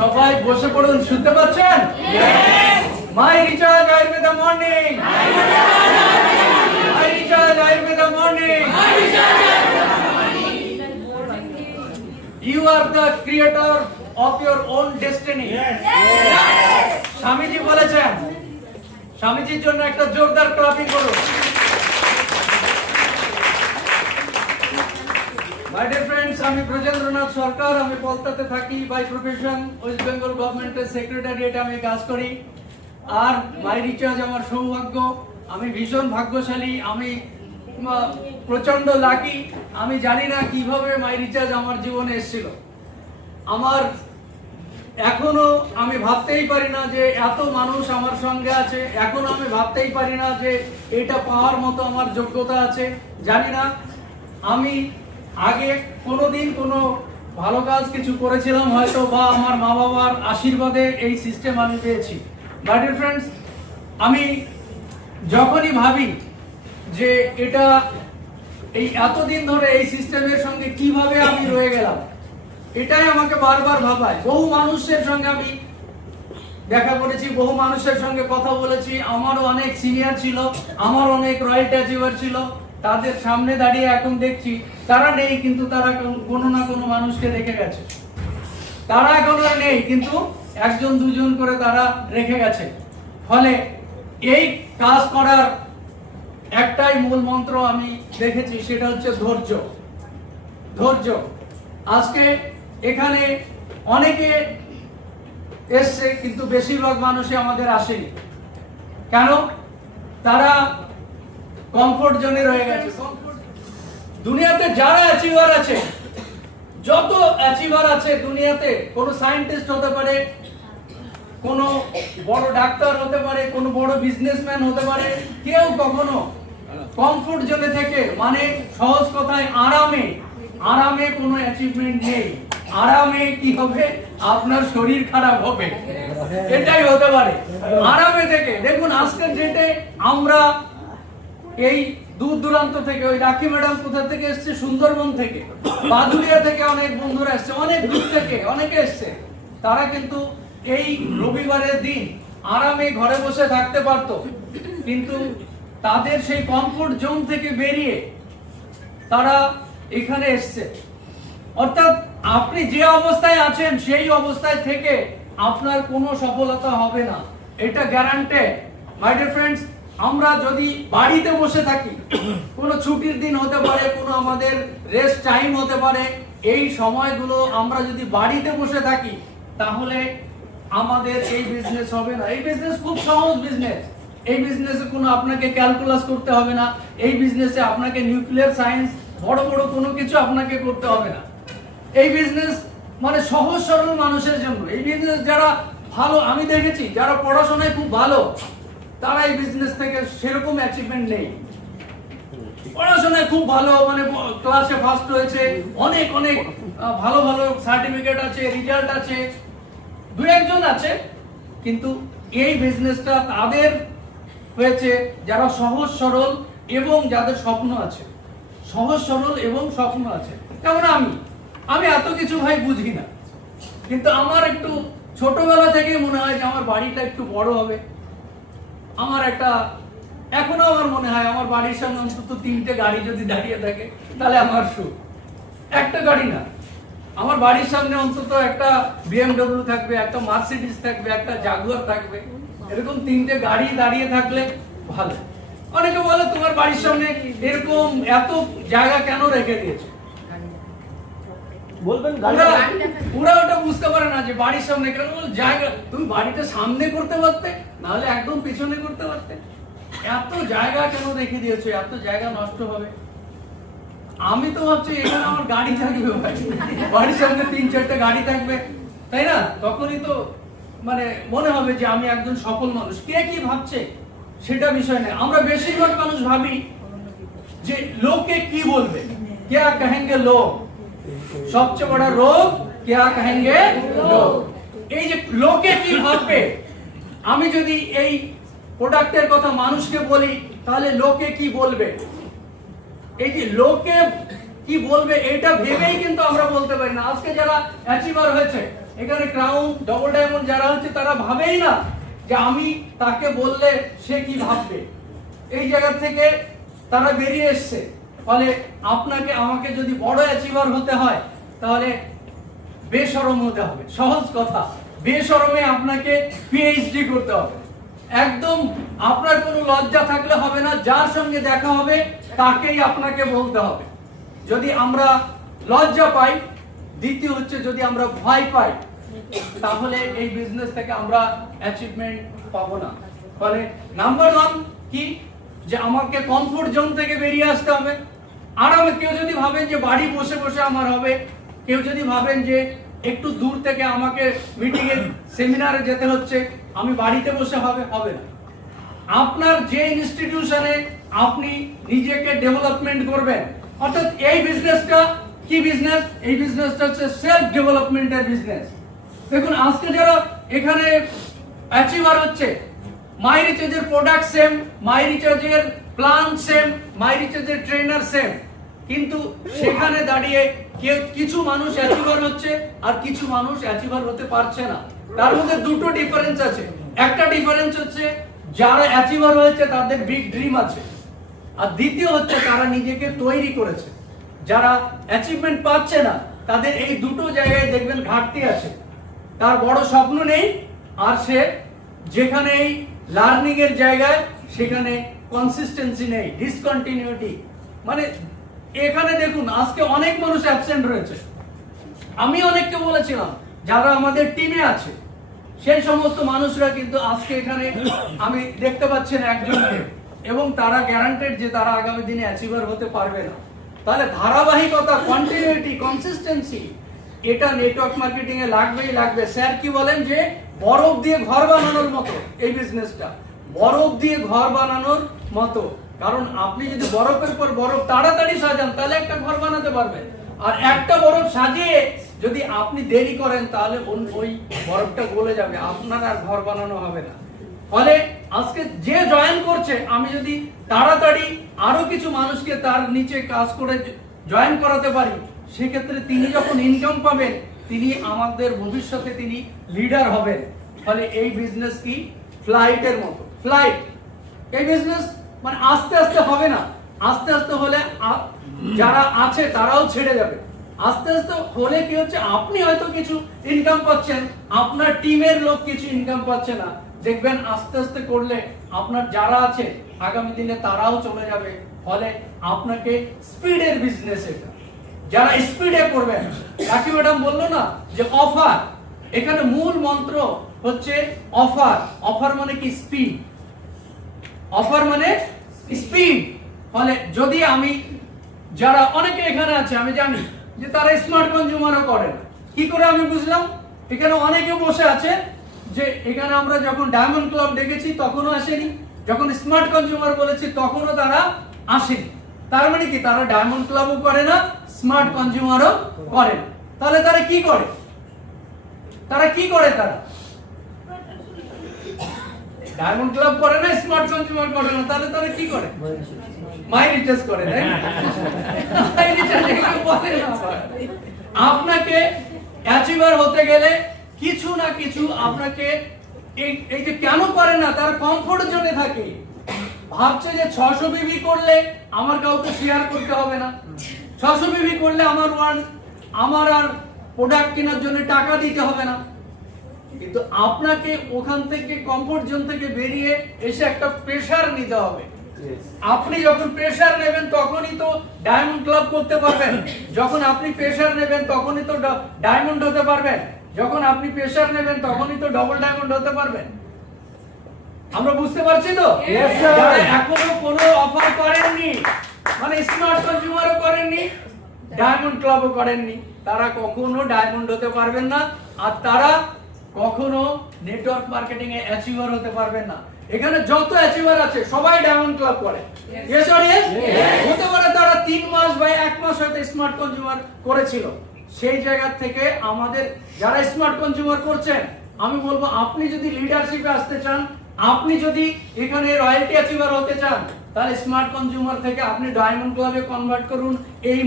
সবাই বসে পড়ুন, শুনতে পাচ্ছেন? My Recharge Ayurveda morning, My Recharge Ayurveda morning. You are the creator of your own destiny. Swamiji বলেছেন, স্বামীজির জন্য একটা জোরদার ক্লাপিং করুন। My dear friends, আমি ব্রজেন্দ্রনাথ সরকার, আমি কলকাতাতে থাকি বাই প্রফেশন। ওয়েস্ট বেঙ্গল গভর্নমেন্টের সেক্রেটারিয়েটে আমি কাজ করি। আর মাই রিচার্জ আমার সৌভাগ্য, আমি ভীষণ ভাগ্যশালী, আমি প্রচন্ড লাকি। আমি জানি না কিভাবে মাই রিচার্জ আমার জীবনে এসেছিল। আমার এখনো আমি ভাবতেই পারি না যে এত মানুষ আমার সঙ্গে আছে, এখনো আমি ভাবতেই পারি না যে এটা পাওয়ার মতো আমার যোগ্যতা আছে। জানি না আমি আগে কোনোদিন কোনো ভালো কাজ কিছু করেছিলাম হয়তো, বা আমার মা বাবার আশীর্বাদে এই সিস্টেম আমি পেয়েছি। মাই ডিয়ার ফ্রেন্ডস, আমি যখনই ভাবি যে এটা এই এতদিন ধরে এই সিস্টেমের সঙ্গে কিভাবে আমি রয়ে গেলাম, এটাই আমাকে বারবার ভাবায়। বহু মানুষের সঙ্গে আমি দেখা করেছি, বহু মানুষের সঙ্গে কথা বলেছি। আমারও অনেক সিনিয়র ছিল, আমার অনেক রয়্যালটি অ্যাচিভার ছিল। তাদের সামনে দাঁড়িয়ে এখন দেখছি তারা নেই, কিন্তু তারা কোনো না কোনো মানুষকে রেখে গেছে। তারা এখন আর নেই, কিন্তু একজন দুজন করে তারা রেখে গেছে। ফলে এই কাজ করার একটাই মূল মন্ত্র আমি দেখেছি, সেটা হচ্ছে ধৈর্য। ধৈর্য। আজকে এখানে অনেকে এসছে, কিন্তু বেশিরভাগ মানুষই আমাদের আসেনি। কেন? তারা কমফোর্ট জোনে রয়ে গেছে। দুনিয়াতে যারা অ্যাচিভার আছে, যত অ্যাচিভার আছে দুনিয়াতে, কোনো সায়েন্টিস্ট হতে পারে, কোনো বড় ডাক্তার হতে পারে, কোনো বড় বিজনেসম্যান হতে পারে, কেউ কখনো কমফোর্ট জোনে থেকে, মানে সহজ কথায় আরামে আরামে কোনো অ্যাচিভমেন্ট নেই। আরামে কি হবে? আপনার শরীর খারাপ হবে, এটাই হতে পারে। আরামে থেকে দেখুন, আজকের ডেটে আমরা এই দূর দূরান্ত থেকে, ওই রাখি ম্যাডাম কোথা থেকে এসছে? সুন্দরবন থেকে, বাদুড়িয়া থেকে অনেক বন্ধুরা এসছে, অনেক দূর থেকে অনেকে এসছে। তারা কিন্তু এই রবিবারের দিন আরামে ঘরে বসে থাকতে পারতো, কিন্তু তাদের সেই কমফোর্ট জোন থেকে বেরিয়ে তারা এখানে এসছে। অর্থাৎ আপনি যে অবস্থায় আছেন সেই অবস্থায় থেকে আপনার কোনো সফলতা হবে না, এটা গ্যারান্টেড। মাই ডিয়ার ফ্রেন্ডস, আমরা যদি বাড়িতে বসে থাকি, কোনো ছুটির দিন হতে পারে, কোনো আমাদের রেস্ট টাইম হতে পারে, এই সময়গুলো আমরা যদি বাড়িতে বসে থাকি, তাহলে আমাদের এই বিজনেস হবে না। এই বিজনেস খুব সহজ বিজনেস। এই বিজনেসে কোনো আপনাকে ক্যালকুলাস করতে হবে না। এই বিজনেসে আপনাকে নিউক্লিয়ার সায়েন্স, বড় বড় কোনো কিছু আপনাকে করতে হবে না। এই বিজনেস মানে সহজ সরল মানুষের জন্য। এই বিজনেস যারা ভালো, আমি দেখেছি যারা পড়াশোনায় খুব ভালো, তারা এই বিজনেস থেকে সেরকম অ্যাচিভমেন্ট নেই। পড়াশোনায় খুব ভালো, মানে ক্লাসে ফার্স্ট হয়েছে, অনেক অনেক ভালো ভালো সার্টিফিকেট আছে, রেজাল্ট আছে, দু একজন আছে, কিন্তু এই বিজনেসটা তাদের হয়েছে যারা সহজ সরল এবং যাদের স্বপ্ন আছে। সহজ সরল এবং স্বপ্ন আছে। যেমন আমি এত কিছু ভাই বুঝি না, কিন্তু আমার একটু ছোটবেলা থেকে মনে হয় যে আমার বাড়িটা একটু বড় হবে। আমার একটা, এখনো আমার মনে হয় আমার বাড়ির সামনে অন্তত 3টে গাড়ি যদি দাঁড়িয়ে থাকে তাহলে আমার সুখ। একটা গাড়ি না, আমার বাড়ির সামনে অন্তত একটা BMW থাকবে, একটা মার্সিডিজ থাকবে, একটা জাগুয়ার থাকবে। এরকম 3টে গাড়ি দাঁড়িয়ে থাকলে ভালো। অনেকে বলে তোমার বাড়ির সামনে এরকম এত জায়গা কেন রেখে দিয়েছে? বলবেন পুরা ওটা বুঝতে পারে না যে বাড়ির সামনে কেন জায়গা। তুমি বাড়িতে সামনে করতে পারতে, নাহলে একদম পিছনে করতে পারতে। এত জায়গা কেন রেখে দিয়েছো? এত জায়গা নষ্ট হবে। আমি তো ভাবছি এখানে আমার গাড়ি থাকবে, ভাই বাড়ির সামনে 3-4টে গাড়ি থাকবে, তাই না? তখনই তো মানে মনে হবে যে আমি একজন সফল মানুষ। কে কি ভাবছে সেটা বিষয় নেই। আমরা বেশিরভাগ মানুষ ভাবি যে লোকে কি বলবে, क्या कहेंगे लोग। সবচেয়ে বড় রোগ क्या कहेंगे लोग। এই যে লোকে কি ভাববে, আমি যদি এই প্রোডাক্টের কথা মানুষকে বলি, তাহলে লোকে কি বলবে। এই যে লোকে কি বলবে, এটা ভেবেই কিন্তু আমরা বলতে পারি না। আজকে যারা অ্যাচিভার হয়েছে, এখানে ক্রাউন, ডবল ডায়মন্ড যারা হচ্ছে তারা ভাবেই না যে আমি তাকে বললে সে কি ভাববে। এই জায়গা থেকে তারা বেরিয়ে এসছে। ফলে আপনাকে আমাকে যদি বড় অ্যাচিভার হতে হয় তাহলে বেশরম হতে হবে। সহজ কথা, বেশরমে আপনাকে পিএইচডি করতে হবে। একদম আপনার কোনো লজ্জা থাকলে হবে না, যার সঙ্গে দেখা হবে তাকেই আপনাকে বলতে হবে। যদি আমরা লজ্জা পাই, দ্বিতীয় হচ্ছে যদি আমরা ভয় পাই, তাহলে এই বিজনেস থেকে আমরা অ্যাচিভমেন্ট পাবো না। ফলে নাম্বার 1 কি, যে আমাকে কমফোর্ট জোন থেকে বেরিয়ে আসতে হবে। আর আমি কেউ যদি ভাবেন যে বাড়ি বসে বসে আমার হবে, কেউ যদি ভাবেন যে একটু দূর থেকে আমাকে মিটিং এ সেমিনারে যেতে হচ্ছে, আমি বাড়িতে বসে হবে না। আপনার যে ইনস্টিটিউশনে আপনি নিজেকে ডেভেলপমেন্ট করবেন, অর্থাৎ এই বিজনেসটা কি বিজনেস, এই বিজনেসটা হচ্ছে সেলফ ডেভেলপমেন্টের বিজনেস। দেখুন আজকে যারা এখানে অ্যাচিভার হচ্ছে, মাইরিচার্জের প্রোডাক্ট সেম, মাইরিচার্জের প্ল্যান সেম, মাইরিচার্জের ট্রেনার সেম, কিন্তু সেখানে দাঁড়িয়ে কিছু মানুষ অ্যাচিভার হচ্ছে আর কিছু মানুষ অ্যাচিভার হতে পারছে না। তার মধ্যে দুটো ডিফারেন্স আছে। একটা ডিফারেন্স হচ্ছে যারা অ্যাচিভার হয়েছে তাদের বিগ ড্রিম আছে, আর দ্বিতীয় হচ্ছে তারা নিজেকে তৈরি করেছে। যারা অ্যাচিভমেন্ট পাচ্ছে না তাদের এই দুটো জায়গায় দেখবেন ঘাটতি আছে। তার বড় স্বপ্ন নেই, আর সে যেখানে এই লার্নিং এর জায়গায় সেখানে কনসিস্টেন্সি নেই, ডিসকন্টিনিউটি। মানে এখানে দেখুন আজকে অনেক মানুষ অ্যাবসেন্ট রয়েছে। আমি অনেককে বলেছিলাম যারা আমাদের টিমে আছে, সেই সমস্ত মানুষরা কিন্তু আজকে এখানে আমি দেখতে পাচ্ছি না একজনকে, এবং তারা গ্যারান্টেড যে তারা আগামী দিনে অ্যাচিভার হতে পারবে না। তাহলে ধারাবাহিকতা, কন্টিনিউটি, কনসিস্টেন্সি, এটা নেটওয়ার্ক মার্কেটিং এ লাগবেই লাগবে। স্যার কি বলেন যে বরফ দিয়ে ঘর বানানোর মতো এই বিজনেসটা, বরফ দিয়ে ঘর বানানোর মতো। কারণ আপনি যদি বরফের পর বরফ তাড়াতাড়ি সাজান তাহলে একটা ঘর বানাতে পারবেন, আর একটা বরফ সাজিয়ে যদি আপনি দেরি করেন তাহলে ওই বরফটা গলে যাবে, আপনার আর ঘর বানানো হবে না। ফলে আজকে যে জয়েন করছে, আমি যদি তাড়াতাড়ি আরো কিছু মানুষকে তার নিচে কাজ করে জয়েন করাতে পারি, সেক্ষেত্রে তিনি যখন ইনকাম পাবেন তিনি আমাদের ভবিষ্যতে তিনি লিডার হবেন। ফলে এই বিজনেস কি ফ্লাইটের মতো। ফ্লাইট, এই বিজনেস মানে আস্তে আস্তে হবে না, আস্তে আস্তে হলে যারা আছে তারাও ছেড়ে যাবে। আস্তে আস্তে হলে কি হচ্ছে, আপনি হয়তো কিছু ইনকাম পাচ্ছেন, আপনার টিমের লোক কিছু ইনকাম পাচ্ছে না, দেখবেন আস্তে আস্তে করলে আপনার যারা আছে আগামী দিনে তারাও চলে যাবে। ফলে আপনাকে স্পিডের বিজনেস, এটা যারা স্পিডে করবেন, কাকি ম্যাডাম বললো না যে অফার, এখানে মূল মন্ত্র হচ্ছে অফার। অফার মানে কি স্পিড, অফার মানে স্পিড। ফলে যদি আমি, যারা অনেকে এখানে আছে আমি জানি যে তারা স্মার্ট কনজিউমারও করেন, কি করে আমি বুঝলাম? এখানে অনেকে বসে আছে যে এখানে আমরা যখন ডায়মন্ড ক্লাব ডেকেছি তখনও আসেনি, যখন স্মার্ট কনজিউমার বলেছি তখনও তারা আসেনি। তার মানে কি, তারা ডায়মন্ড ক্লাবও করে না, স্মার্ট কনজিউমারও করে না। তাহলে তারা কি করে? তারা ডায়মন্ড ক্লাব করে না, স্মার্ট কনজিউমার করে না, তাহলে তারা কি করে? মাই রিচার্জ করে। আপনাকে অ্যাচিভার হতে গেলে কিছু না কিছু আপনাকে এই যে কেন করে না, তার কমফোর্ট জোনে থাকে। ভাবছে যে 600 বিবি করলে আমার কাউকে শেয়ার করতে হবে না, 600 বিবি করলে আমার আর প্রোডাক্ট কেনার জন্য টাকা দিতে হবে না। কিন্তু আপনাকে ওখান থেকে কমফোর্ট জোন থেকে বেরিয়ে এসে একটা প্রেসার নিতে হবে। আপনি যখন প্রেসার নেবেন তখনই তো ডায়মন্ড ক্লাব করতে পারবেন, যখন আপনি প্রেসার নেবেন তখনই তো ডায়মন্ড হতে পারবেন, যখন আপনি প্রেসার নেবেন তখনই তো ডবল ডায়মন্ড হতে পারবেন। আমরা বুঝতে পারছি তো? যারা এখনো কোনো অফার করেননি, মানে স্মার্ট কনজিউমারও করেননি, ডায়মন্ড ক্লাবও করেননি, তারা কখনো ডায়মন্ড হতে পারবেন না, আর তারা কখনো নেটওয়ার্ক মার্কেটিং এ অ্যাচিভার হতে পারবেন না। এখানে যত অ্যাচিভার আছে সবাই ডায়মন্ড ক্লাব করে। Yes or yes? হতে পারে তারা 3 মাস বা 1 মাস হয়তো স্মার্ট কনজিউমার করেছিল। সেই জায়গা থেকে আমাদের যারা স্মার্ট কনজিউমার করছেন, আমি বলবো আপনি যদি লিডারশিপে আসতে চান, আপনি যদি এখানে রয়্যালটি অ্যাচিভার হতে চান, তাহলে স্মার্ট কনজিউমার থেকে আপনি ডায়মন্ড ক্লাবে কনভার্ট করুন এই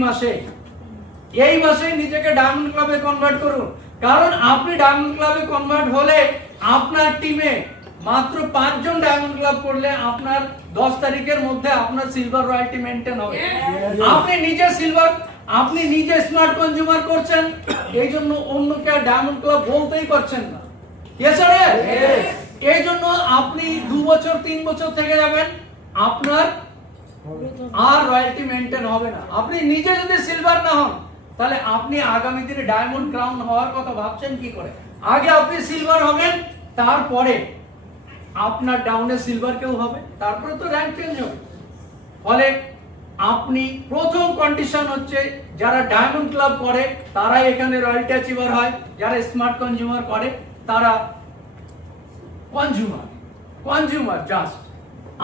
মাসে নিজেকে ডায়মন্ড ক্লাবে কনভার্ট করুন। কারণ আপনি ডায়মন্ড ক্লাবে কনভার্ট হলে আপনার টিমে মাত্র 5 জন ডায়মন্ড ক্লাব করলে আপনার 10 তারিখের মধ্যে আপনার সিলভার রয়্যালটি মেইনটেইন হবে। আপনি নিজে সিলভার, আপনি নিজে স্মার্ট কনজিউমার করছেন, এই জন্য অন্যকে ডায়মন্ড ক্লাব বলতেই পারছেন না। ইয়েস স্যার, এই জন্য আপনি 2 বছর 3 বছর থেকে যাবেন, আপনার আর রয়্যালটি মেইনটেইন হবে না। আপনি নিজে যদি সিলভার না হন তাহলে আপনি আগামী দিনে ডায়মন্ড ক্রাউন হওয়ার কথা ভাবছেন কি করে? আগে আপনি সিলভার হবেন, তারপরে আপনার ডাউনে সিলভার কেউ হবে, তারপরে তো র‍্যাঙ্ক চেঞ্জ হবে। ফলে আপনি প্রথম কন্ডিশন হচ্ছে যারা ডায়মন্ড ক্লাব করে তারাই এখানে রয়্যালটি অ্যাচিভার হয়, যারা স্মার্ট কনজিউমার করে তারা কনজিউমার জাস্ট।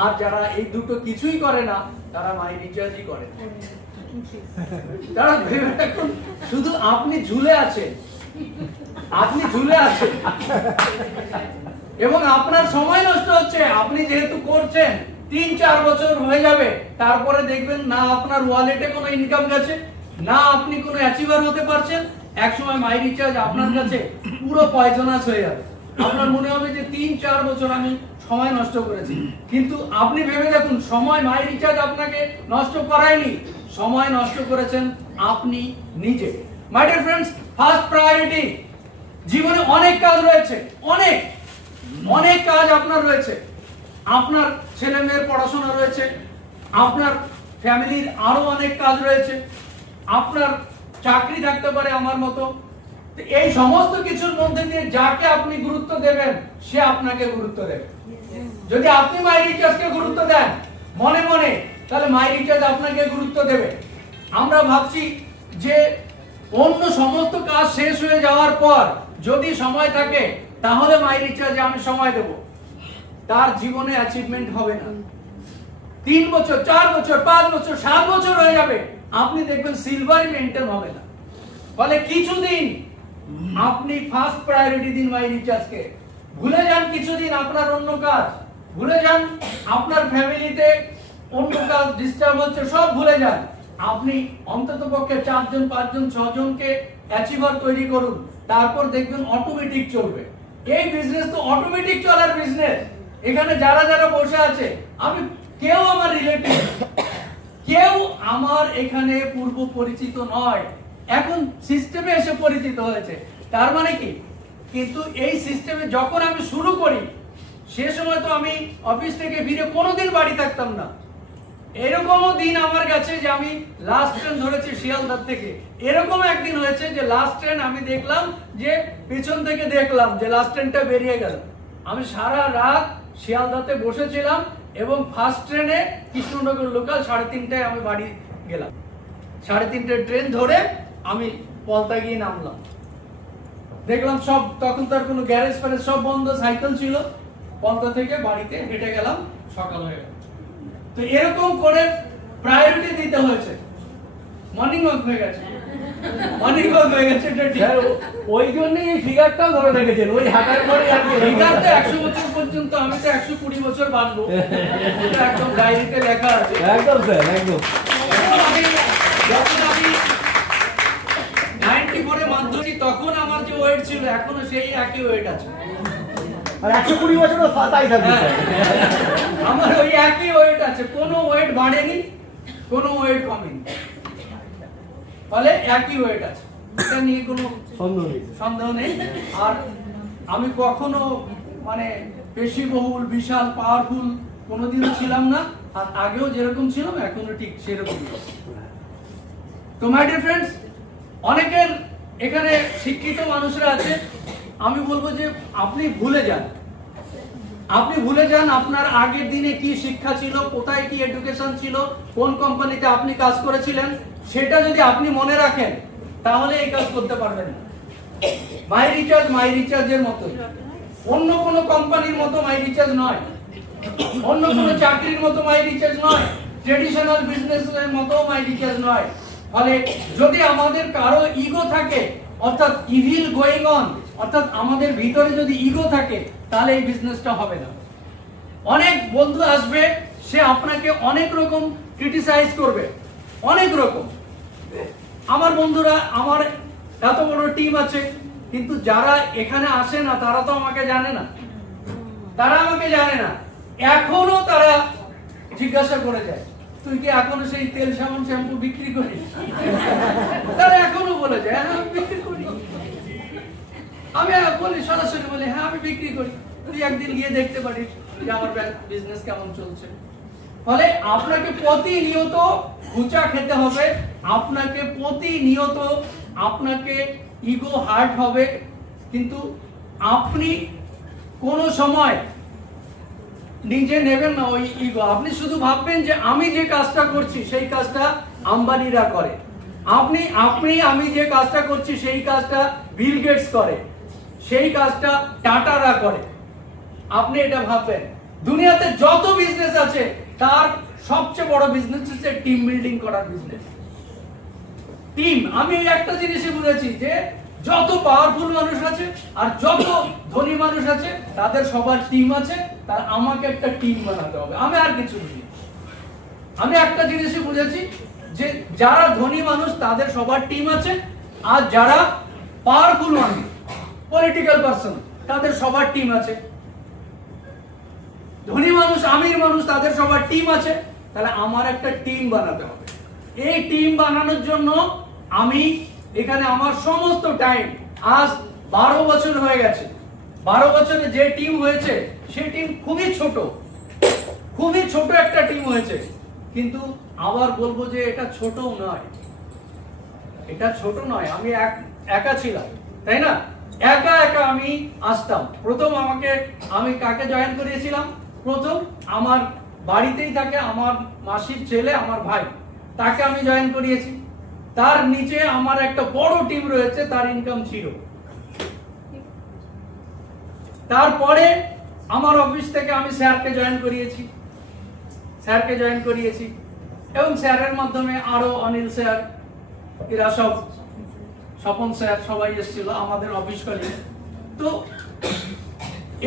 আর যারা এই দুটো কিছুই করে না তারা মাই রিচার্জই করে। তারা ভেবে রাখুন শুধু আপনি ঝুলে আছেন, এবং আপনার সময় নষ্ট হচ্ছে। আপনি যেহেতু করছেন 3-4 বছর হয়ে যাবে, তারপরে দেখবেন না আপনার ওয়ালেটে কোনো ইনকাম গেছে, না আপনি কোনো অ্যাচিভার হতে পারছেন। একসময় মাই রিচার্জ আপনার কাছে পুরো পয়জনাস হয়ে যাবে। আপনার মনে হবে যে 3-4 বছর আমি সময় নষ্ট করেছি, কিন্তু আপনি ভেবে দেখুন সময় মাই রিচার্জ আপনাকে নষ্ট করায়নি, সময় নষ্ট করেছেন আপনি নিজে। My dear friends, first priority, জীবনে অনেক কাজ রয়েছে, অনেক কাজ আপনার রয়েছে। আপনার ছেলে মেয়ের পড়াশোনা রয়েছে, আপনার ফ্যামিলির আরো অনেক কাজ রয়েছে, আপনার চাকরি থাকতে পারে আমার মতো। এই সমস্ত কিছুর মধ্যে দিয়ে যাকে আপনি গুরুত্ব দেবেন সে আপনাকে গুরুত্ব দেবে। যদি আপনি মাই রিচার্জকে গুরুত্ব দেন মনে মনে, তাহলে মাই রিচার্জ আপনাকে গুরুত্ব দেবে। আমরা ভাবছি যে অন্য সমস্ত কাজ শেষ হয়ে যাওয়ার পর যদি সময় থাকে তাহলে মাই রিচার্জে আমি সময় দেব, তার জীবনে অ্যাচিভমেন্ট হবে না। 3 বছর 4 বছর 5 বছর 7 বছর হয়ে যাবে, আপনি দেখবেন সিলভার মেইনটেইন হবে না। ফলে কিছুদিন আপনি ফার্স্ট প্রায়োরিটি দিন মাই রিচার্জকে, ভুলে যান কিছুদিন আপনার অন্য কাজ, ভুলে যান আপনার ফ্যামিলিতে অন্য কাজ ডিস্টার্ব হচ্ছে, সব ভুলে যান। আপনি অন্ততপক্ষে 4 জন 5 জন 6 জনকে অ্যাচিভার তৈরি করুন, তারপর দেখবেন অটোমেটিক চলবে। এই বিজনেস তো অটোমেটিক চলার বিজনেস। এখানে যারা যারা বসে আছে, আমি কেউ আমার রিলেটিভ, কেউ আমার এখানে পূর্ব পরিচিত নয়, এখন সিস্টেমে এসে পরিচিত হয়েছে। তার মানে কি? কিন্তু এই সিস্টেমে যখন আমি শুরু করি সে সময় তো আমি অফিস থেকে ফিরে কোনোদিন বাড়ি থাকতাম না। এরকমও দিন আমার কাছে যে আমি লাস্ট ট্রেন ধরেছি শিয়ালদাহ থেকে, এরকম একদিন হয়েছে যে লাস্ট ট্রেন আমি দেখলাম যে পেছন থেকে দেখলাম যে লাস্ট ট্রেনটা বেরিয়ে গেল। আমি সারা রাত শিয়ালদাহতে বসেছিলাম এবং ফার্স্ট ট্রেনে কৃষ্ণনগর লোকাল 3:30টায় আমি বাড়ি গেলাম। 3:30টায় ট্রেন ধরে আমি পলতা গিয়ে নামলাম, দেখলাম সব, তখন তার কোনো গ্যারেজ ফ্যারেজ সব বন্ধ, সাইকেল ছিল, পলতা থেকে বাড়িতে হেঁটে গেলাম, সকাল হয়ে গেল। তো এরকম করে প্রায়োরিটি দিতে হয়েছে। মর্নিং ওয়াক হয়ে গেছে, এটা ঠিক। ওই জন্যই এই ফিগারটাও ধরে রেখেছেন, ওই হাঁটার পরে ফিগার তো 100 বছর পর্যন্ত, আমি তো 120 বছর বাঁচবো, এটা একদম ডায়েরিতে লেখা আছে। একদম স্যার, একদম। যখন আমি 94 এ মাধ্যমিক, তখন আমার যে ওয়েট ছিল এখনো সেই একই ওয়েট আছে। আর 120 বছরও তাই থাকবে স্যার। আমার ওই একই ওয়েট আছে, কোনো ওয়েট বাড়েনি, কোনো ওয়েট কমেনি, ফলে একই ওয়েট আছে, এটা নিয়ে কোনো সন্দেহ নেই। আর আমি কখনো মানে পেশিবহুল বিশাল পাওয়ারফুল কোনোদিনও ছিলাম না, আর আগেও যেরকম ছিলাম এখনো ঠিক সেরকম। তো মাই ডিয়ার ফ্রেন্ডস, অনেকের এখানে শিক্ষিত মানুষরা আছে, আমি বলবো যে আপনি ভুলে যান, আপনার আগের দিনে কি শিক্ষা ছিল, কোথায় কি এডুকেশন ছিল, কোন কোম্পানিতে আপনি কাজ করেছিলেন, সেটা যদি আপনি মনে রাখেন তাহলে এই কাজ করতে পারবেন না। মাই রিচার্জের মতো, অন্য কোনো কোম্পানির মতো মাই রিচার্জ নয়, অন্য কোনো চাকরির মতো মাই রিচার্জ নয়, ট্রেডিশনাল বিজনেসের মতো মাই রিচার্জ নয়। ফলে যদি আমাদের কারো ইগো থাকে, অর্থাৎ ইভিল গোয়িং অন, অর্থাৎ আমাদের ভিতরে যদি ইগো থাকে, তাহলে এই বিজনেসটা হবে না। অনেক বন্ধু আসবে, সে আপনাকে অনেক রকম ক্রিটিসাইজ করবে, অনেক রকম। আমার বন্ধুরা, আমার এত বড় টিম আছে, কিন্তু যারা এখানে আসে না তারা তো আমাকে জানে না, তারা আমাকে জানে না। এখনো তারা জিজ্ঞাসা করে যায়, তুই কি এখনো সেই তেল সাবান শ্যাম্পু বিক্রি করিস? তারা এখনো বলে যায়, হ্যাঁ আমি বিক্রি করি। আমি বলি, সরাসরি বলি, হ্যাঁ আমি বিক্রি করি, তুই একদিন গিয়ে দেখতে পারিস যে আমার বিজনেস কেমন চলছে। ফলে আপনাকে প্রতিনিয়ত ঘুচা খেতে হবে, আপনাকে প্রতিনিয়ত আপনাকে ইগো হার্ট হবে, কিন্তু আপনি কোনো সময় নিজে নেবেন না ওই ইগো। আপনি শুধু ভাববেন যে আমি যে কাজটা করছি সেই কাজটা আম্বানিরা করে, আমি যে কাজটা করছি সেই কাজটা বিল গেটস করে, সেই কাজটা টাটারা করে। আপনি এটা ভাববেন। দুনিয়াতে যত বিজনেস আছে তার সবচেয়ে বড় বিজনেস হচ্ছে টিম বিল্ডিং করার বিজনেস। টিম, আমি এই একটা জিনিসই বুঝেছি যে যত পাওয়ারফুল মানুষ আছে আর যত ধনী মানুষ আছে তাদের সবার টিম আছে, তার আমাকে একটা টিম বানাতে হবে, আমি আর কিছু বুঝি। আমি একটা জিনিসই বুঝেছি যে যারা ধনী মানুষ তাদের সবার টিম আছে, আর যারা পাওয়ারফুল মানুষ, পলিটিক্যাল পারসন, তাদের সবার টিম আছে। ধনী মানুষ, আমির মানুষ, তাদের সবার টিম আছে, তাহলে আমার একটা টিম বানাতে হবে। এই টিম বানানোর জন্য আমি এখানে আমার সমস্ত টাইম, আজ 12 বছর হয়ে গেছে, 12 বছরে যে টিম হয়েছে সেই টিম খুবই ছোট একটা টিম হয়েছে। কিন্তু আবার বলবো যে এটা ছোটও নয়, এটা ছোট নয়। আমি একা ছিলাম, তাই না? একা আমি আসতাম। প্রথম আমি কাকে জয়েন করিয়েছিলাম? প্রথম আমার বাড়িতেই থাকে আমার মাসির ছেলে, আমার ভাই, তাকে আমি জয়েন করিয়েছি। তার নিচে আমার একটা বড় টিম রয়েছে, তার ইনকাম 0। তারপরে আমার অফিস থেকে আমি স্যারকে জয়েন করিয়েছি, এবং স্যারের মাধ্যমে আরো অনিল স্যার, এরা সব, স্বপন স্যার, সবাই এসেছিল আমাদের অফিস কলিগ। তো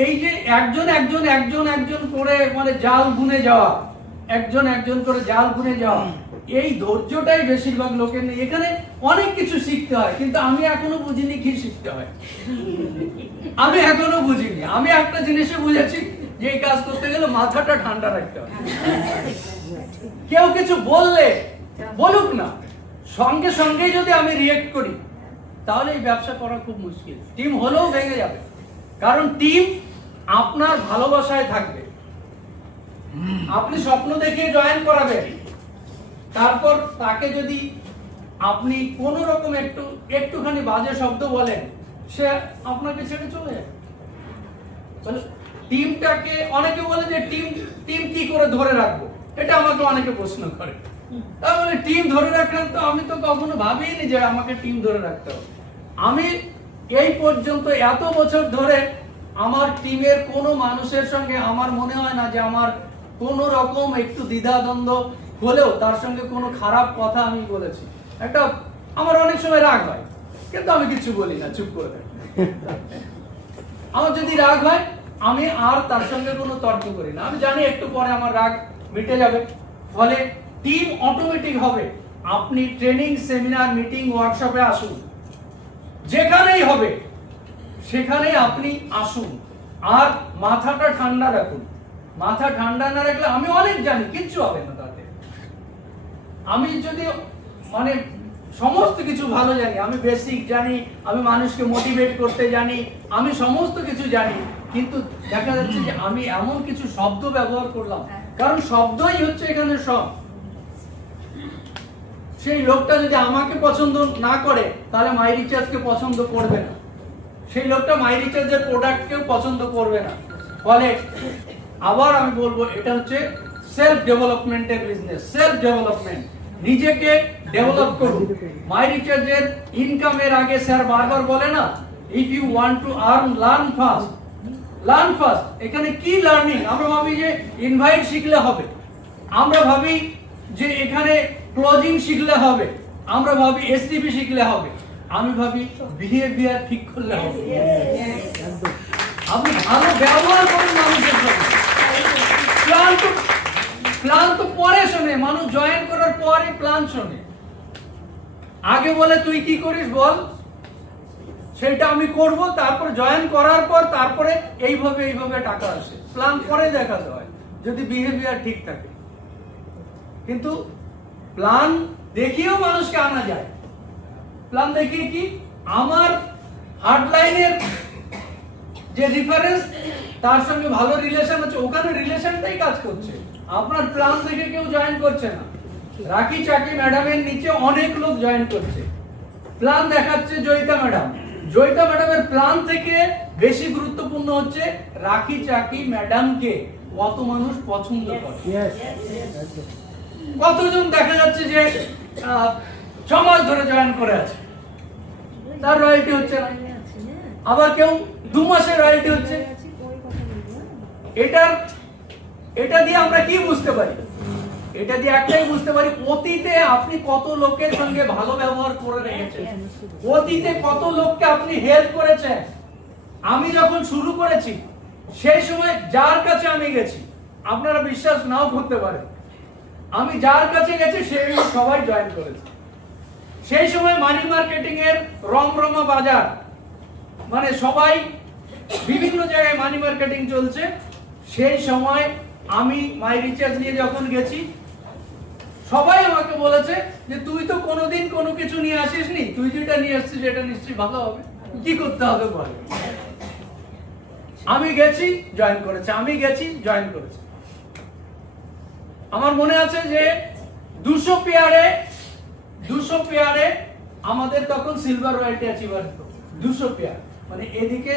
এই যে একজন করে মানে জাল বুনে যাওয়া, একজন করে জাল বুনে যাওয়া, এই ধৈর্যটাই বেশিরভাগ লোকের নেই। এখানে অনেক কিছু শিখতে হয়, কিন্তু আমি এখনো বুঝিনি কি শিখতে হয়। আমি এখনো বুঝিনি। আমি একটা জিনিসে বুঝেছি যে এই কাজ করতে গেলে মাথাটা ঠান্ডা রাখতে হয়। কেউ কিছু বললে বলুক না, সঙ্গে সঙ্গেই যদি আমি রিয়েক্ট করি তাহলে এই ব্যবসা করা খুব মুশকিল। টিম হলেও ভেঙে যাবে, কারণ টিম আপনার ভালোবাসায় থাকবে। আপনি স্বপ্ন দেখে জয়েন করাবেন, তারপর তাকে যদি আপনি কোন রকম একটুখানি বাজে শব্দ বলেন, সে আপনাকে ছেড়ে চলে যায়। টিমটাকে অনেকে বলে যে টিম কি করে ধরে রাখবো, এটা আমাকে অনেকে প্রশ্ন করে। তাহলে টিম ধরে রাখেন, তো আমি তো কখনো ভাবিনি যে আমাকে টিম ধরে রাখতে হবে। আমি এই পর্যন্ত এত বছর ধরে আমার টিমের কোনো মানুষের সঙ্গে আমার মনে হয় না যে আমার কোনো রকম একটু দ্বিধাদ্বন্দ্ব হলেও তার সঙ্গে কোনো খারাপ কথা আমি বলেছি। আমার অনেক সময় রাগ হয়, কিন্তু আমি কিছু বলি না, চুপ করে থাকি। আমার যদি রাগ হয় আমি আর তার সঙ্গে কোনো তর্ক করি না, আমি জানি একটু পরে আমার রাগ মিটে যাবে। ফলে টিম অটোমেটিক হবে। আপনি ট্রেনিং, সেমিনার, মিটিং, ওয়ার্কশপে আসুন, যেখানেই হবে সেখানেই আপনি আসুন, আর মাথাটা ঠান্ডা রাখুন। মাথা ঠান্ডা না রাখলে, আমি অনেক জানি, কিচ্ছু হবে না তাতে। আমি যদি মানে সমস্ত কিছু ভালো জানি, আমি বেসিক জানি, আমি মানুষকে মোটিভেট করতে জানি, আমি সমস্ত কিছু জানি, কিন্তু দেখা যাচ্ছে যে আমি এমন কিছু শব্দ ব্যবহার করলাম, কারণ শব্দই হচ্ছে এখানে সব। সেই লোকটা যদি আমাকে পছন্দ না করে তাহলে মাই রিচার্জকে পছন্দ করবে না, সেই লোকটা মাই রিচার্জের প্রোডাক্টকেও পছন্দ করবে না। ফলে আবার আমি বলবো, এটা হচ্ছে সেলফ ডেভেলপমেন্টের বিজনেস। সেলফ ডেভেলপমেন্ট, নিজেকে ডেভেলপ করুন। মাই রিচার্জের ইনকামের আগে স্যার বারবার বলে না, if you want to earn, learn first. এখানে কি লার্নিং? আমরা ভাবি যে ইনভাইট শিখলে হবে, আমরা ভাবি যে এখানে ক্লোজিং শিখলে হবে, আমরা ভাবি এসটিপি শিখলে হবে, আমি ভাবি বিহেভিয়ার ঠিক করলে হবে। আপনি ভালো ব্যবহার করুন মানুষের সঙ্গে। প্ল্যান তো পরে শোনে, মানুষ জয়েন করার পরে প্ল্যান শোনে। আগে বলে তুই কি করিস বল, সেটা আমি করব, তারপর জয়েন করার পর তারপরে এইভাবে টাকা আসে। প্ল্যান পরে দেখাতে হয় যদি বিহেভিয়ার ঠিক থাকে। কিন্তু প্ল্যান দেখিয়েও মানুষকে আনা যায়। প্ল্যান দেখিয়ে কি, আমার হার্ডলাইনের যে রেফারেন্স তার সঙ্গে ভালো রিলেশন আছে, ওখানে রিলেশনটাই কাজ করছে। আপনার প্ল্যান দেখে কেউ জয়েন করছে না। রাখি চাকি ম্যাডামের নিচে অনেক লোক জয়েন করছে, প্ল্যান দেখাচ্ছে জয়িতা ম্যাডাম। জয়িতা ম্যাডামের প্ল্যান থেকে বেশি গুরুত্বপূর্ণ হচ্ছে রাখি চাকি ম্যাডামকে কত মানুষ পছন্দ করে। কতজন দেখা যাচ্ছে যে 6 মাস ধরে জয়েন করে আছে, তার রয়্যালটি হচ্ছে না। আবার কেউ 2 মাসের রয়্যালটি হচ্ছে। এটা দিয়ে আমরা কি বুঝতে পারি? এটা দিয়ে একটাই বুঝতে পারি, অতীতে আপনি কত লোকের সঙ্গে ভালো ব্যবহার করে রেখেছেন, অতীতে কত লোককে আপনি হেল্প করেছেন। আমি যখন শুরু করেছি সেই সময় যার কাছে আমি গেছি, আপনারা বিশ্বাস নাও করতে পারেন, আমি যার কাছে গেছি সেই সবাই জয়েন করেছে। সেই সময় মানি মার্কেটিং এর রমরমা বাজার, মানে সবাই বিভিন্ন জায়গায় মানি মার্কেটিং চলছে। সেই সময় আমি মাই রিচার্জ নিয়ে যখন গেছি, সবাই আমাকে বলেছে যে তুই তো কোনোদিন কোনো কিছু নিয়ে আসিসনি, তুই যেটা নিয়ে আসছিস এটা নিশ্চয়ই ভালো হবে, কি করতে হবে বল। আমি গেছি জয়েন করেছে, আমি গেছি জয়েন করেছে। আমার মনে আছে যে 200 পেয়ারে আমাদের তখন সিলভার রয়্যালটি অ্যাচিভার হতো। 200 পেয়ার মানে এদিকে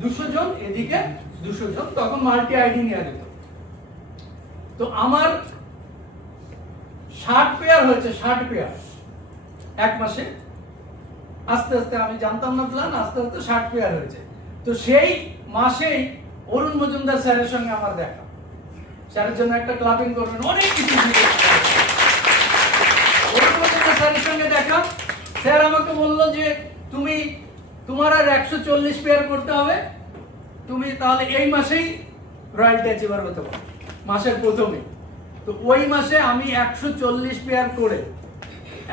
200 জন, এদিকে 200 জন, তখন মাল্টি আইডি নেওয়া যেত। তো আমার 60 পেয়ার হয়েছে, 60 পেয়ার এক মাসে। আস্তে আস্তে আমি জানতাম না প্ল্যান, আস্তে আস্তে 60 পেয়ার হয়েছে। তো সেই মাসেই অরুণ মজুমদার স্যারের সঙ্গে আমার দেখা, স্যারের জন্য একটা ক্লাবিং করবেন, অনেক কিছু। অরুণ মজুমদার স্যারের সঙ্গে দেখা, স্যার আমাকে বললো যে তোমার আর 140 পেয়ার করতে হবে, তুমি তাহলে এই মাসেই রয়্যালটি অ্যাচিভার হতে পারো, মাসের প্রথমে। তো ওই মাসে আমি 140 পেয়ার করে,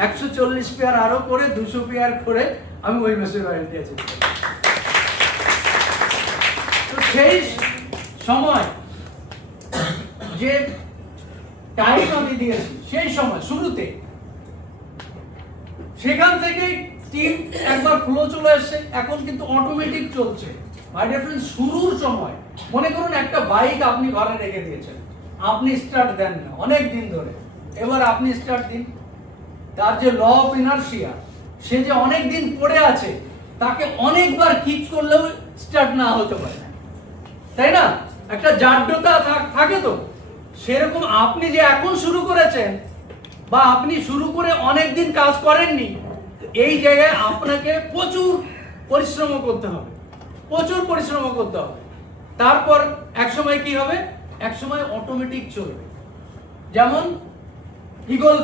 140 পেয়ার আরো করে 200 পেয়ার করে আমি ওই মাসে রয়্যালটি অ্যাচিভ করি। তো সেই সময় যে টাইম আমি দিয়েছি সেই সময় শুরুতে, সেখান থেকে টিম একবার ফ্লো চলে আসছে, এখন কিন্তু অটোমেটিক চলছে। মাই ডিয়ার ফ্রেন্ড, শুরুর সময় মনে করুন একটা বাইক আপনি ঘরে রেখে দিয়েছেন, আপনি স্টার্ট দেন না অনেক দিন ধরে, এবার আপনি স্টার্ট দিন। তার যে ল অফ ইনার্শিয়া, সে যে অনেক দিন পড়ে আছে, তাকে অনেকবার কিক করলেও স্টার্ট না হতে পারে, তাই না? একটা জাড্যতা থাকে। তো সেরকম আপনি যে এখন শুরু করেছেন বা আপনি শুরু করে অনেক দিন কাজ করেননি, এই জায়গায় আপনাকে প্রচুর পরিশ্রম করতে হবে, প্রচুর পরিশ্রম করতে হবে। তারপর এক সময় কি হবে, এক সময় অটোমেটিক চলবে। যেমন ঈগল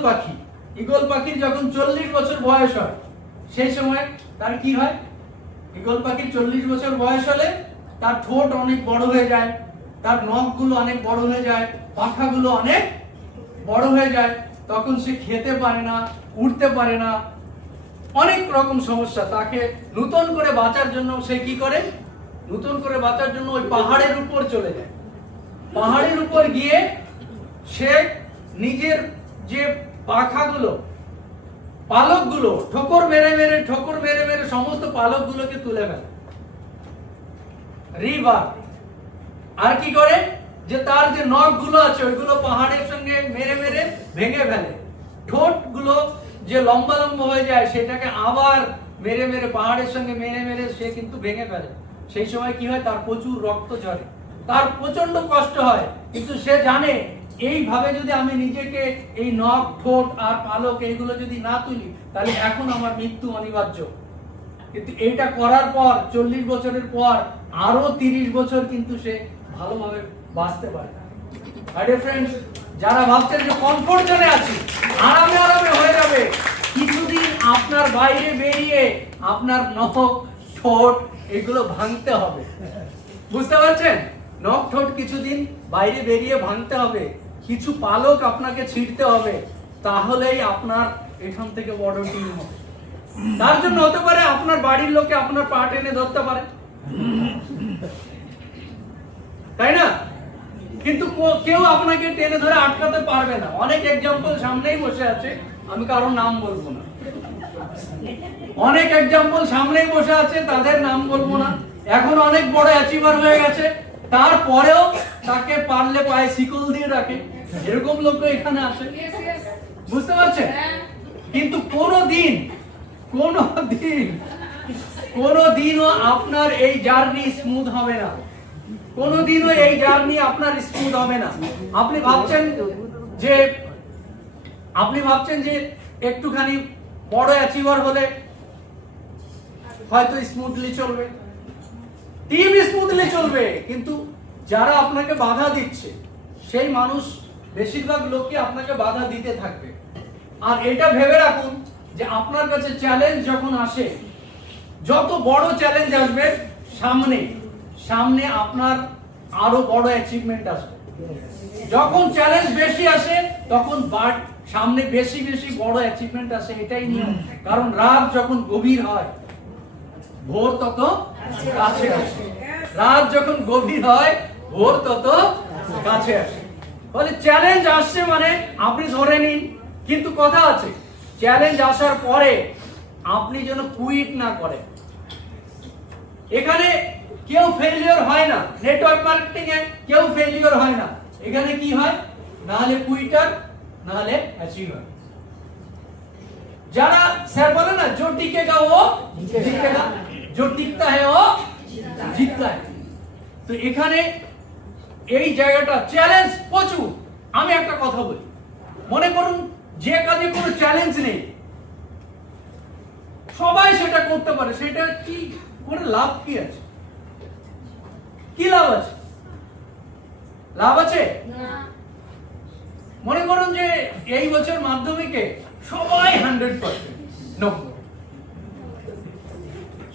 পাখির যখন 40 বছর বয়স হয়, সেই সময় তার কি হয়? ঈগল পাখির 40 বছর বয়স হলে তার ঠোঁট অনেক বড় হয়ে যায়, তার নখগুলো অনেক বড় হয়ে যায়, পাখাগুলো অনেক বড় হয়ে যায়, তখন সে খেতে পারে না, উঠতে পারে না, অনেক রকম সমস্যা। তাকে নতুন করে বাঁচার জন্য সে কি করে? নতুন করে বাঁচার জন্য ওই পাহাড়ের উপর চলে যায়। পাহাড়ের উপর গিয়ে সে নিজের যে পাখাগুলো, পালকগুলো ঠোকর মেরে মেরে সমস্ত পালকগুলোকে তুলে ফেলে। রিভার আর কি করে, যে তার যে নখগুলো আছে ওইগুলো পাহাড়ের সঙ্গে মেরে ভেঙে ফেলে। ঠোঁটগুলো যে লম্বা হয়ে যায়, সেটাকে আবার মেরে পাহাড়ের সঙ্গে মেরে সে কিন্তু ভেঙে ফেলে। সেই সময় কি হয়? তার প্রচুর রক্ত ঝরে, তার প্রচন্ড কষ্ট হয়, কিন্তু সে জানে এইভাবে যদি আমি নিজেকে এই নখ, ঠোঁট আর পালক এইগুলো যদি না তুলি, তাহলে এখন আমার মৃত্যু অনিবার্য। কিন্তু এইটা করার পর 40 বছরের পর আরো 30 বছর কিন্তু সে ভালোভাবে বাঁচতে পারে। ডিয়ার ফ্রেন্ডস, যারা ভাবছেন যে কমফোর্ট জোনে আছি, আরামে হয়ে যাবে, কিছুদিন আপনার বাইরে বেরিয়ে আপনার নখ, ঠোঁট এগুলো ভাঙতে হবে। বুঝতে পারছেন? নখ, ঠোঁট কিছুদিন বাইরে বেরিয়ে ভাঙতে হবে, কিছু পালক আপনাকে ছিঁড়তে হবে, তাহলেই আপনার এখান থেকে বড় টিম হবে। তার জন্য হতে পারে আপনার বাড়ির লোকে আপনার পা টেনে ধরতে পারে, তাই না? কিন্তু কেউ আপনাকে টেনে ধরে আটকাতে পারবে না। অনেক এক্সাম্পল সামনেই বসে আছে, আমি কারোর নাম বলবো না। অনেক এক্সাম্পল সামনেই বসে আছে, তাদের নাম বলবো না। এখন অনেক বড় অ্যাচিভার হয়ে গেছে, তারপরেও তাকে পারলে পায়ে শিকল দিয়ে রাখে, এরকম লোক এখানে আসে। বুঝতে পারছেন? কিন্তু কোনোদিনও আপনার এই জার্নি স্মুথ হবে না। কোনোদিনও এই জার্নি আপনার স্মুথ হবে না। আপনি ভাবছেন যে একটুখানি বড় অ্যাচিভার হলে হয়তো স্মুথলি চলবে, টিম স্মুথলি চলবে, কিন্তু যারা আপনাকে বাধা দিচ্ছে সেই মানুষ বেশিরভাগ লোকই আপনাকে বাধা দিতে থাকবে। আর এটা ভেবে রাখুন যে আপনার কাছে চ্যালেঞ্জ যখন আসে, যত বড় চ্যালেঞ্জ আসবে সামনে আপনার আরো বড় অ্যাচিভমেন্ট আসবে। যখন চ্যালেঞ্জ বেশি আসে তখন সামনে বেশি বড় অ্যাচিভমেন্ট আসে, এটাই নিয়ম। কারণ রাত যখন গভীর হয় ভোর তত কাছে আসে। রাত যখন গভীর হয় ভোর তত কাছে আসে। বলে চ্যালেঞ্জ আসছে মানে আপনি ধরে নিন, কিন্তু কথা আছে, চ্যালেঞ্জ আসার পরে আপনি যেন কুইট না করেন। এখানে কেউ ফেলিওর হয় না, নেটওয়ার্ক মার্কেটিং এ কেউ ফেলিওর হয় না। এখানে কি হয়, না হলে কুইটার, না হলে অ্যাচিভার। যারা স্যার বলে না, जो टिकेगा वो जीतेगा, जो टिकता है वो जीतता है। তো এখানে এই জায়গাটা চ্যালেঞ্জ প্রচুর। আমি একটা কথা বলি, মনে করুন যে কাজে কোনো চ্যালেঞ্জ নেই, সবাই সেটা করতে পারে, সেটা কি করে লাভ কি আছে? কি লাভ আছে? লাভ আছে না। মনে করুন যে এই বছর মাধ্যমিকে সবাই 100% নম্বর,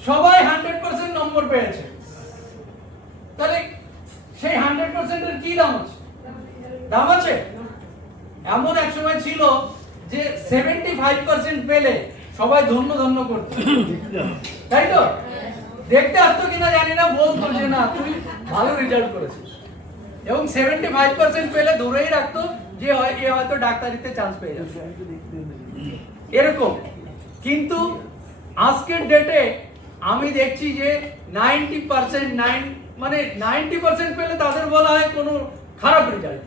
সবাই 100% নম্বর পেয়েছে, তাহলে সেই 100% এর কি দাম আছে? দাম আছে? এমন এক সময় ছিল যে 75% পেলে সবাই ধন্য ধন্য করত, তাই তো? দেখতে আসতো কিনা জানি না, বলতো যে না তুই ভালো রেজাল্ট করেছিস, এবং 75% পেলে ধরেই রাখতো যে এ হয়তো ডাক্তারিতে চান্স পেয়ে যাবে, এরকম। কিন্তু আজকের ডেটে আমি দেখছি যে 90% পেলে তাদের বলা হয় কোনো খারাপ রেজাল্ট।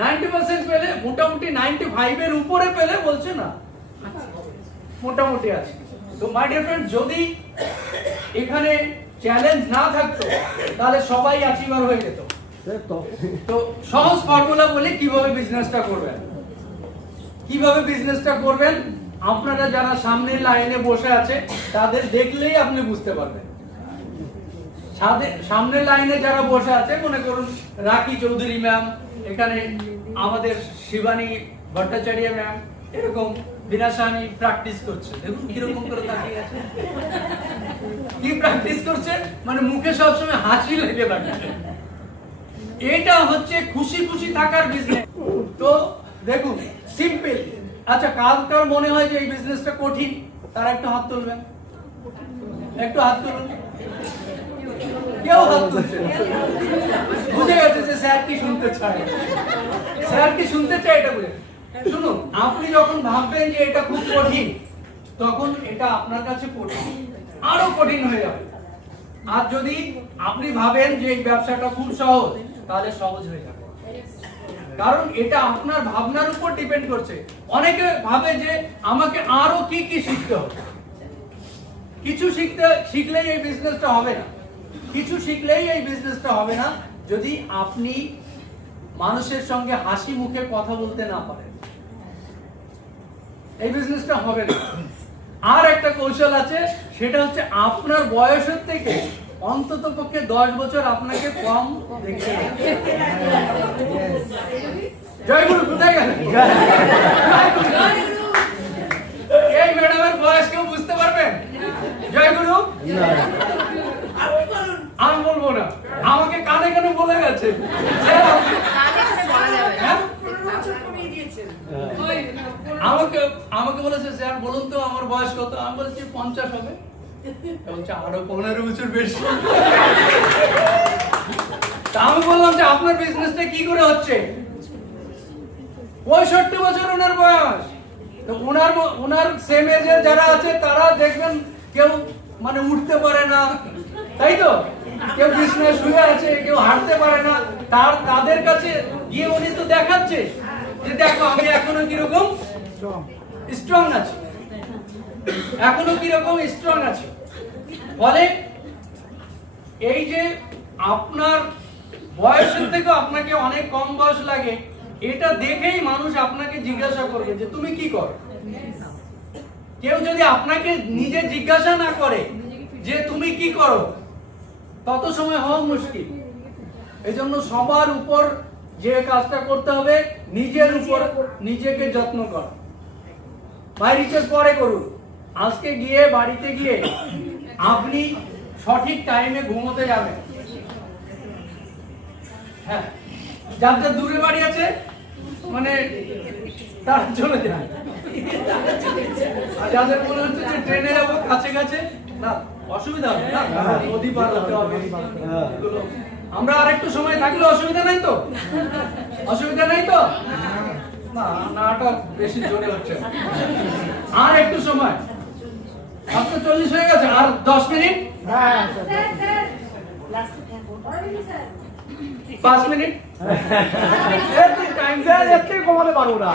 90% পেলে, মোটামুটি 95 এর উপরে পেলে বলছে না মোটামুটি আছে। তো মাই ডিয়ার ফ্রেন্ড, যদি এখানে চ্যালেঞ্জ না থাকতো তাহলে সবাই অ্যাচিভার হয়ে যেত। তো সহজ ফর্মুলা বলি কিভাবে বিজনেসটা করবেন। আপনারা যারা সামনের লাইনে বসে আছে তাদের দেখলেই আপনি বুঝতে পারবেন। সামনের লাইনে যারা বসে আছে, মনে করুন রাকি চৌধুরী ম্যাম, এখানে আমাদের শিবানী ভট্টাচার্য ম্যাম, এরকম বিনাশানি প্র্যাকটিস করছে। দেখুন কিরকম করে তাকিয়ে আছে, কি প্র্যাকটিস করছে, মানে মুখে সবসময় হাসি লেগে থাকে। এটা হচ্ছে খুশি খুশি থাকার বিজনেস। তো দেখুন সিম্পল। আচ্ছা, কার মনে হয় যে এই বিজনেসটা কঠিন, তারা একটু হাত তুলবেন, একটু হাত তুলুন। কেউ হাত তুলছে, বুঝে গেছে যে স্যার কি শুনতে চায়, এটা বুঝে। শুনুন, আপনি যখন ভাববেন যে এটা খুব কঠিন, তখন এটা আপনার কাছে কঠিন, আরো কঠিন হয়ে যাবে। আর যদি আপনি ভাবেন যে এই ব্যবসাটা খুব সহজ, তাহলে সহজ হয়ে যাবে। কারণ এটা আপনার ভাবনার উপর ডিপেন্ড করছে। অনেকে ভাবে যে আমাকে আরো কি শিখতে হবে, কিছু শিখলেই এই বিজনেসটা হবে না, যদি আপনি মানুষের সঙ্গে হাসি মুখে কথা বলতে না পারেন, এই বিজনেসটা হবে না। আর একটা কৌশল আছে, সেটা হচ্ছে আপনার বয়সের থেকে অন্তত পক্ষে 10 বছর আপনাকে কম দেখতে হবে। জয়গুরু কোথায় গেলেন? এই ম্যাডামের বয়স কেউ বুঝতে পারবেন? জয়গুরু আমি বলবো না, আমাকে কানে কানে বলে গেছে। আমাকে আমাকে বলেছে স্যার বলুন তো আমার বয়স কত, আমি বলেছি 50 হবে। বলছে আরো 15 বছর বেশি। তা আমি বললাম যে আপনার বিজনেসটা কি করে হচ্ছে? 65 বছর ওনার বয়স। তো ওনার সেম এজের যারা আছে তারা দেখবেন কেউ মানে উঠতে পারে না, তাই তো? কেউ বিছানায় শুয়ে আছে, কেউ হাঁটতে পারে না। তাদের কাছে গিয়ে উনি তো দেখাচ্ছে যে দেখো আমি এখনো কিরকম স্ট্রং আছি, এখনো কিরকম স্ট্রং আছে। ফলে এই যে আপনার বয়সের থেকে আপনাকে অনেক কম বয়স লাগে, এটা দেখেই মানুষ আপনাকে জিজ্ঞাসা করবে যে তুমি কি করো। কেউ যদি আপনাকে নিজে জিজ্ঞাসা না করে যে তুমি কি করো, তত সময় হওয়া মুশকিল। এই জন্য সবার উপর যে কাজটা করতে হবে, নিজের উপর নিজেকে যত্ন করা। বাইরে পরে করুন, আজকে গিয়ে বাড়িতে গিয়ে আপনি সঠিক টাইমে ঘুমোতে যাবেন। হ্যাঁ, যাদের দূরে বাড়ি আছে মানে তার চলে যায়, আর যাদের মনে হচ্ছে যে ট্রেনে যাবো কাছে কাছে, না অসুবিধা হবে না, নদী পার হতে হবে এগুলো। আমরা আর একটু সময় থাকলে অসুবিধা নাই তো? অসুবিধা নাই তো? না, নাটক বেশি জোরে হচ্ছে। আর একটু সময়, মাত্র 40 হয়ে গেছে, আর 10 মিনিট, 5 মিনিট। টাইম স্যার এর থেকে কমাতে পারবো না।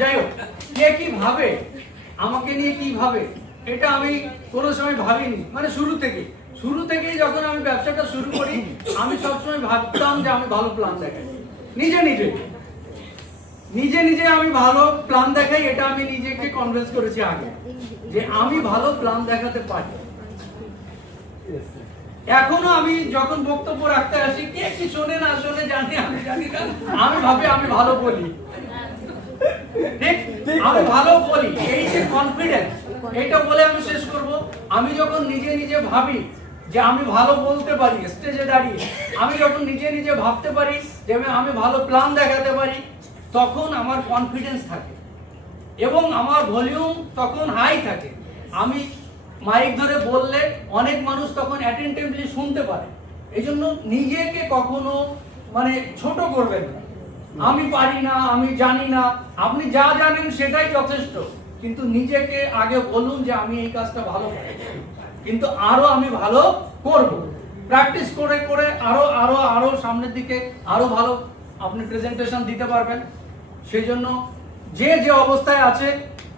যাই হোক, কে কি ভাবে আমাকে নিয়ে কি ভাবে এটা আমি কোনো সময় ভাবিনি। মানে শুরু থেকেই যখন আমি ব্যবসাটা শুরু করি, আমি সবসময় ভাবতাম যে আমি ভালো প্ল্যান দেখাই, নিজে আমি ভালো প্ল্যান দেখাই। এটা আমি নিজেকে কনভিন্স করেছি আগে যে আমি ভালো প্ল্যান দেখাতে পারি। এখনো আমি যখন বক্তব্য রাখতে আসি, কে কি শোনে না শোনে জানি আমি জানি না, আমি ভাবি আমি ভালো বলি, ঠিক আমি ভালো বলি। এই যে কনফিডেন্স, এটা বলে আমি শেষ করব। আমি যখন নিজে ভাবি যে আমি ভালো বলতে পারি স্টেজে দাঁড়িয়ে, আমি যখন নিজে ভাবতে পারি যে আমি ভালো প্ল্যান দেখাতে পারি, তখন আমার কনফিডেন্স থাকে এবং আমার ভলিউম তখন হাই থাকে। আমি মাইক ধরে বললে অনেক মানুষ তখন অ্যাটেনটিভলি শুনতে পারে। এই জন্য নিজেকে কখনো মানে ছোট করবেন না। আমি পারি না, আমি জানি না, আপনি যা জানেন সেটাই যথেষ্ট। কিন্তু নিজেকে আগে বলুন যে আমি এই কাজটা ভালো পারি, কিন্তু আরো আমি ভালো করব। প্র্যাকটিস করে করে আরো সামনের দিকে আরো ভালো আপনি প্রেজেন্টেশন দিতে পারবেন। সেই জন্য যে অবস্থায় আছে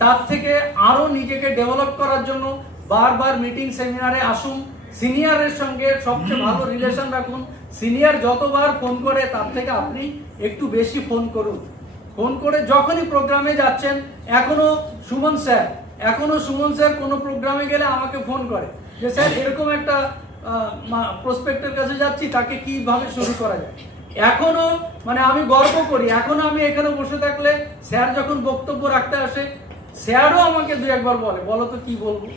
তার থেকে আরো নিজেকে ডেভেলপ করার জন্য বারবার মিটিং সেমিনারে আসুন। সিনিয়রের সঙ্গে সবচেয়ে ভালো রিলেশন রাখুন। সিনিয়র যতবার ফোন করে তার থেকে আপনি একটু বেশি ফোন করুন। ফোন করে যখনই প্রোগ্রামে যাচ্ছেন, এখনো সুমন স্যার কোনো প্রোগ্রামে গেলে আমাকে ফোন করে যে স্যার এরকম একটা প্রসপেক্টের কাছে যাচ্ছি, তাকে কিভাবে শুরু করা যায়। এখনো মানে আমি গর্ব করি, এখনো আমি এখানে বসে থাকলে স্যার যখন বক্তব্য রাখতে আসে, স্যারও আমাকে দু একবার বলো তো কি বলবো।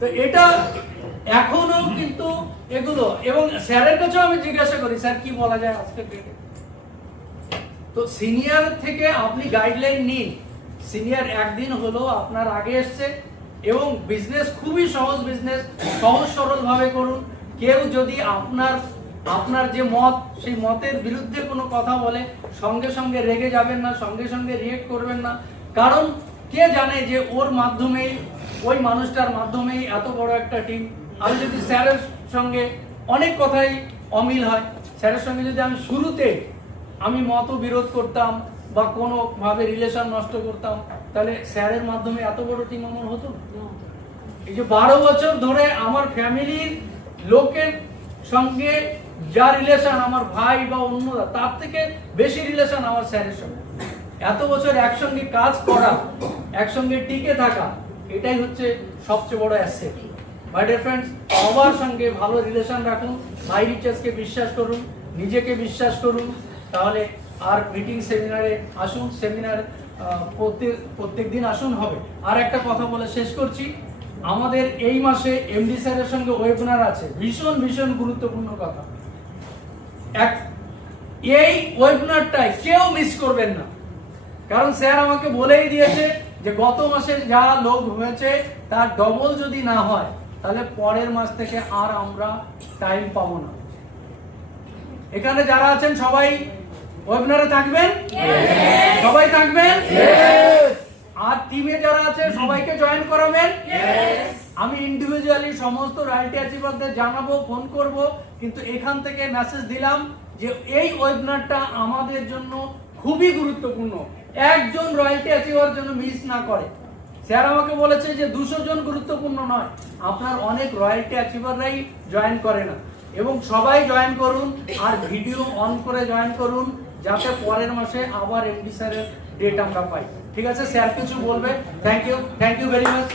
তো এটা এখনো কিন্তু এগুলো, এবং স্যারের কাছেও আমি জিজ্ঞাসা করি স্যার কি বলা যায় আজকে ডেটে। তো সিনিয়র থেকে আপনি গাইডলাইন নিন। সিনিয়র একদিন হলো আপনার আগে এসছে এবং বিজনেস খুবই সহজ বিজনেস, সহজ সরল ভাবে করুন। কেউ যদি আপনার যে মত, সেই মতের বিরুদ্ধে কোনো কথা বলে, সঙ্গে সঙ্গে রেগে যাবেন না, সঙ্গে সঙ্গে রিয়েক্ট করবেন না। কারণ কে জানে যে ওর মাধ্যমেই, ওই মানুষটার মাধ্যমেই এত বড় একটা টিম। আমি যদি স্যারের সঙ্গে অনেক কথাই অমিল হয়, স্যারের সঙ্গে যদি আমি শুরুতে আমি মত বিরোধ করতাম বা কোনোভাবে রিলেশন নষ্ট করতাম, তাহলে স্যারের মাধ্যমে এত বড় টিম আমার হতো। এই যে 12 বছর ধরে আমার ফ্যামিলির লোকের সঙ্গে যা রিলেশন, আমার ভাই বা অন্যরা, তার থেকে বেশি রিলেশন আমার স্যারের সঙ্গে। এত বছর একসঙ্গে কাজ করা, একসঙ্গে টিকে থাকা, এটাই হচ্ছে সবচেয়ে বড় অ্যাসেট। মাই ডিয়ার ফ্রেন্ডস, সবার সঙ্গে ভালো রিলেশন রাখুন। মাই রিচার্জকে বিশ্বাস করুন, নিজেকে বিশ্বাস করুন। তাহলে আর মিটিং সেমিনারে আসুন, সেমিনার প্রত্যেক দিন আসুন হবে। আর একটা কথা বলে শেষ করছি, আমাদের এই মাসে এমডি স্যারের সঙ্গে ওয়েবিনার আছে, ভীষণ গুরুত্বপূর্ণ কথা। এই ওয়েবিনারটাই কেউ মিস করবেন না। কারণ স্যার আমাকে বলেই দিয়েছে যে গত মাসে যা লোক হয়েছে তার ডবল যদি না হয় তাহলে পরের মাস থেকে আর আমরা টাইম পাবো না। এখানে যারা আছেন সবাই ওয়েবিনারে থাকবেন? সবাই থাকবেন? আর টিমে যারা আছে সবাইকে জয়েন করাবেন? আমি ইন্ডিভিজুয়ালি সমস্ত রয়্যালটি অ্যাচিভারদের জানাবো, ফোন করব, কিন্তু এখান থেকে মেসেজ দিলাম যে এই ওয়েবিনারটা আমাদের জন্য খুবই গুরুত্বপূর্ণ, একজন রয়্যালটি অ্যাচিভার জন্য মিস না করে। স্যার আমাকে বলেছে যে 200 জন গুরুত্বপূর্ণ নয়, আপনার অনেক রয়্যালটি অ্যাচিভাররাই জয়েন করে না, এবং সবাই জয়েন করুন আর ভিডিও অন করে জয়েন করুন যাতে পরের মাসে আবার এমডি স্যারের ডেট আমরা পাই। ঠিক আছে, স্যার কিছু বলবে? Thank you very much.